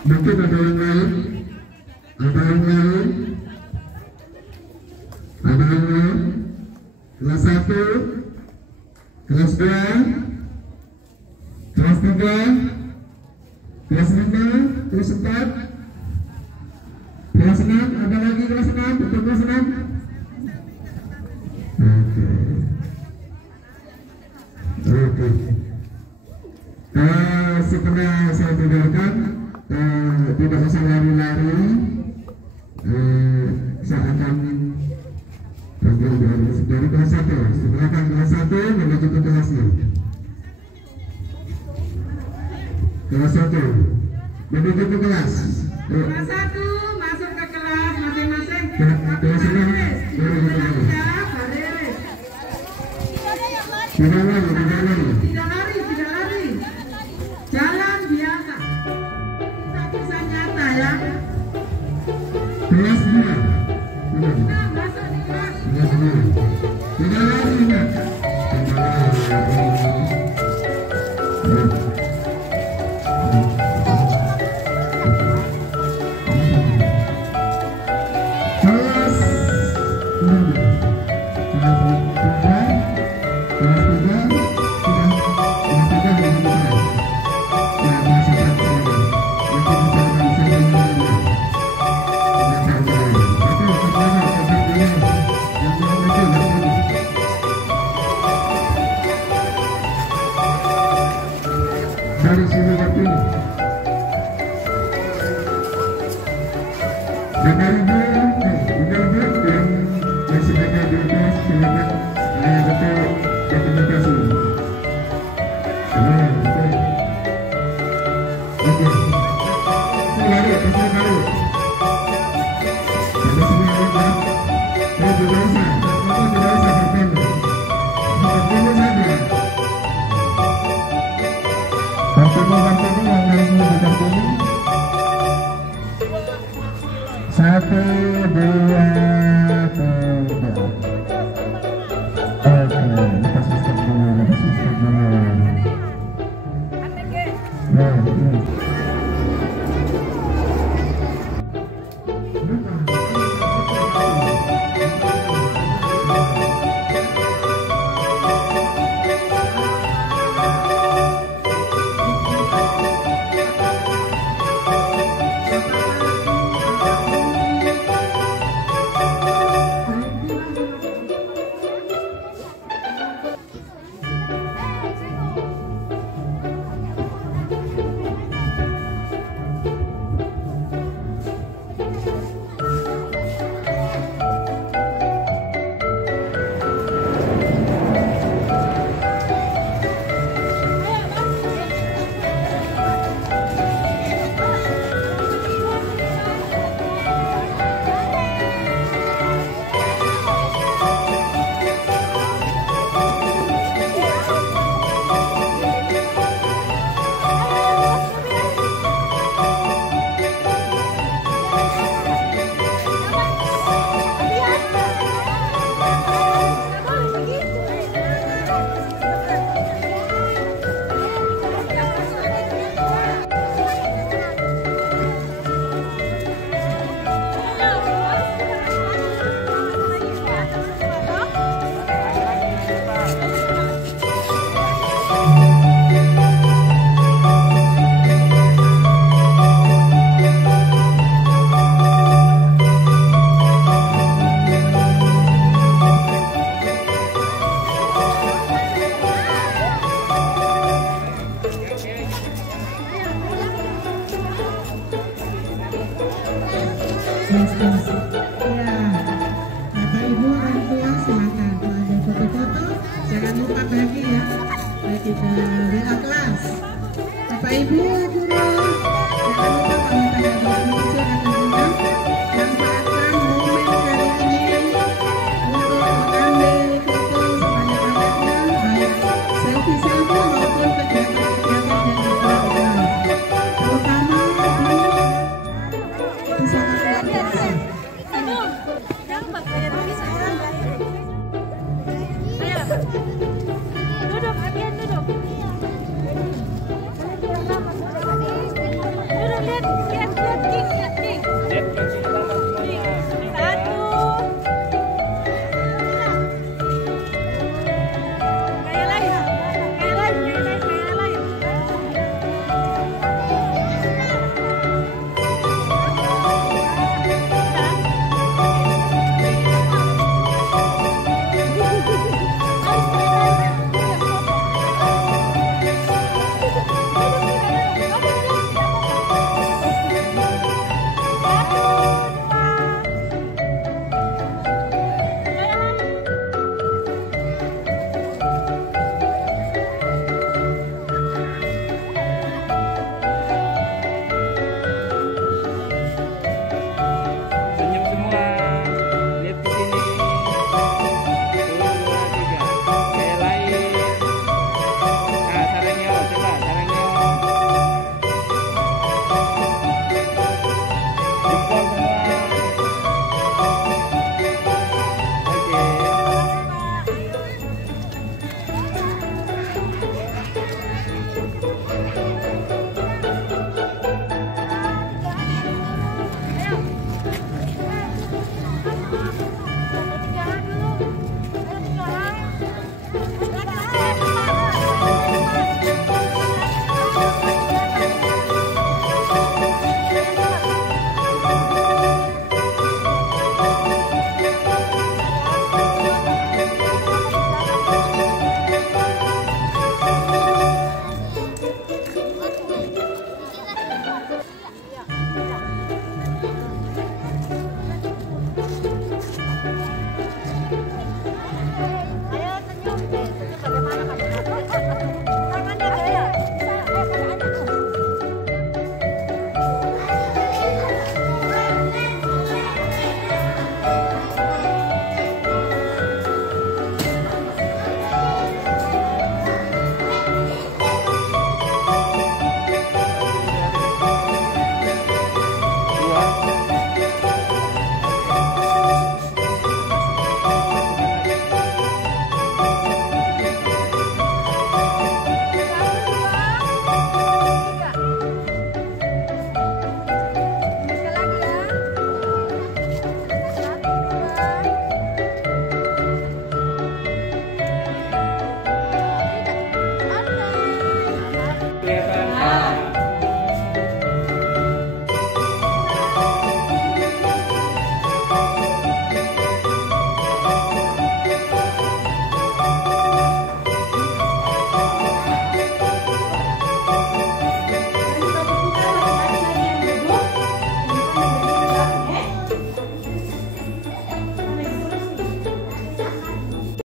Mungkin ada yang lain? Ada yang lain? Ada yang lain? Kelas 1, kelas 2, kelas 3, kelas 5, kelas 4, kelas 6, ada lagi kelas 6, untuk kelas 6? Oke. Setelah saya tinggalkan, tidak usah lari-lari. Saya akan dari kelas 1. Silakan kelas 1 menuju ke kelasnya. Kelas 1 menuju ke kelas. Kelas 1 masuk ke kelas masing-masing. Kelas 1 tidak lari. Jalan biasa. Bisa nyata ya. Kelas 2. Nah, masuk di kelas. Tidak lari, Nak. Dari sini waktu Bapak Ibu yang masih ada di kelas, silakan betul dokumentasi. Oke. Baru. Ada semua orang. Tidak usah bertemu. Bertemu saja. Bertemu yang lain bertemu. 1, 2, 3. Oke, lepas sistem dulu. Nah, ini. Yes.